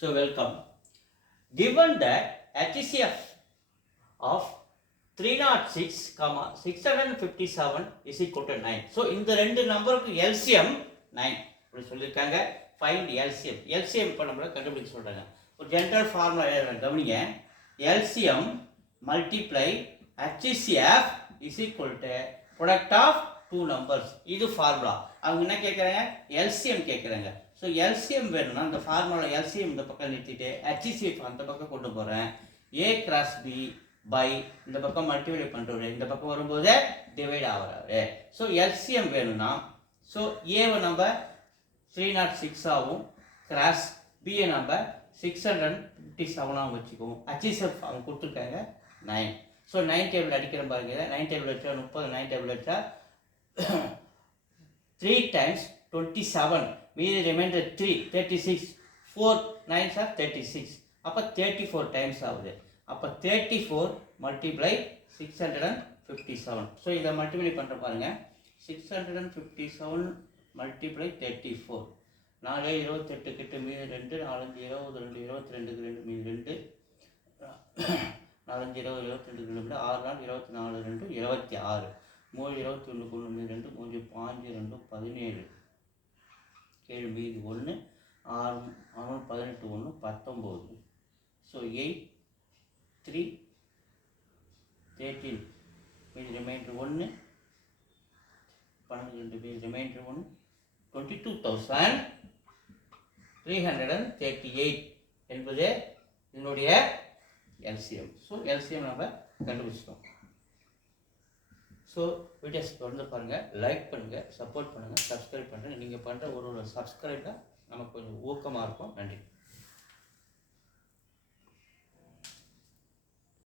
So welcome. Given that HCF of 306, 657 is equal to 9. So இந்த ரெண்டு நம்பருக்கு LCM 9 அப்படி சொல்லியிருக்காங்க. Find LCM. LCM இப்போ நம்மளை கண்டுபிடிக்க சொல்கிறாங்க. ஒரு ஜென்ரல் ஃபார்முலா எழுதுறாங்க. கவனிங்க. LCM multiply HCF is equal to product of two numbers. இது ஃபார்முலா. அவங்க என்ன கேட்குறாங்க? LCM கேட்குறாங்க. ஸோ LCM வேணும்னா அந்த ஃபார்முலா LCM இந்த பக்கம் நிறுத்திட்டு HCF அந்த பக்கம் கொண்டு போகிறேன். A cross B by இந்த பக்கம் மல்டிப்ளை பண்ணுறவரு இந்த பக்கம் வரும்போது டிவைட் ஆகிறாரு. ஸோ LCM வேணும்னா ஸோ ஏவை நம்ம 306 ஆகும், கிராஸ் பியை நம்ம 657 வச்சுக்குவோம். HCF அவங்க கொடுத்துருக்காங்க 9. ஸோ 9 டேபிள் அடிக்கிற பாருங்க. 9 டேபிள் வச்சா 30, 9 டேபிள் வச்சா 3 times 27, மீதி ரிமைண்டர் 3, 36, 4 9s are 36. அப்போ 34 டைம்ஸ் ஆகுது. அப்போ 34 மல்டிப்ளை 657. ஸோ இதை மல்டிப்ளை பண்ணுற பாருங்க. 657 மல்டிப்ளை 34, 4 28 கிட்ட மீது 2, 4 22 22 2 மீது 2, 4 20 22 2 6 4 24 2 26, 3 21 1 மீது 2, 3 5 2 17, 7 மீது 1, 6 18 1 19. ஸோ 8 3 13 மீது ரிமைண்டர் 1, 12 மீது ரிமைண்டர் 1, 22,338 என்பது என்னுடைய LCM. ஸோ LCM நம்ம கண்டுபிடிச்சிட்டோம். ஸோ வீடியோஸ் தொடர்ந்து பாருங்கள், லைக் பண்ணுங்கள், சப்போர்ட் பண்ணுங்கள், சப்ஸ்கிரைப் பண்ணுங்கள். நீங்கள் பண்ணுற ஒரு சப்ஸ்கிரைப் தான் நமக்கு கொஞ்சம் ஊக்கமாக இருக்கும். நன்றி.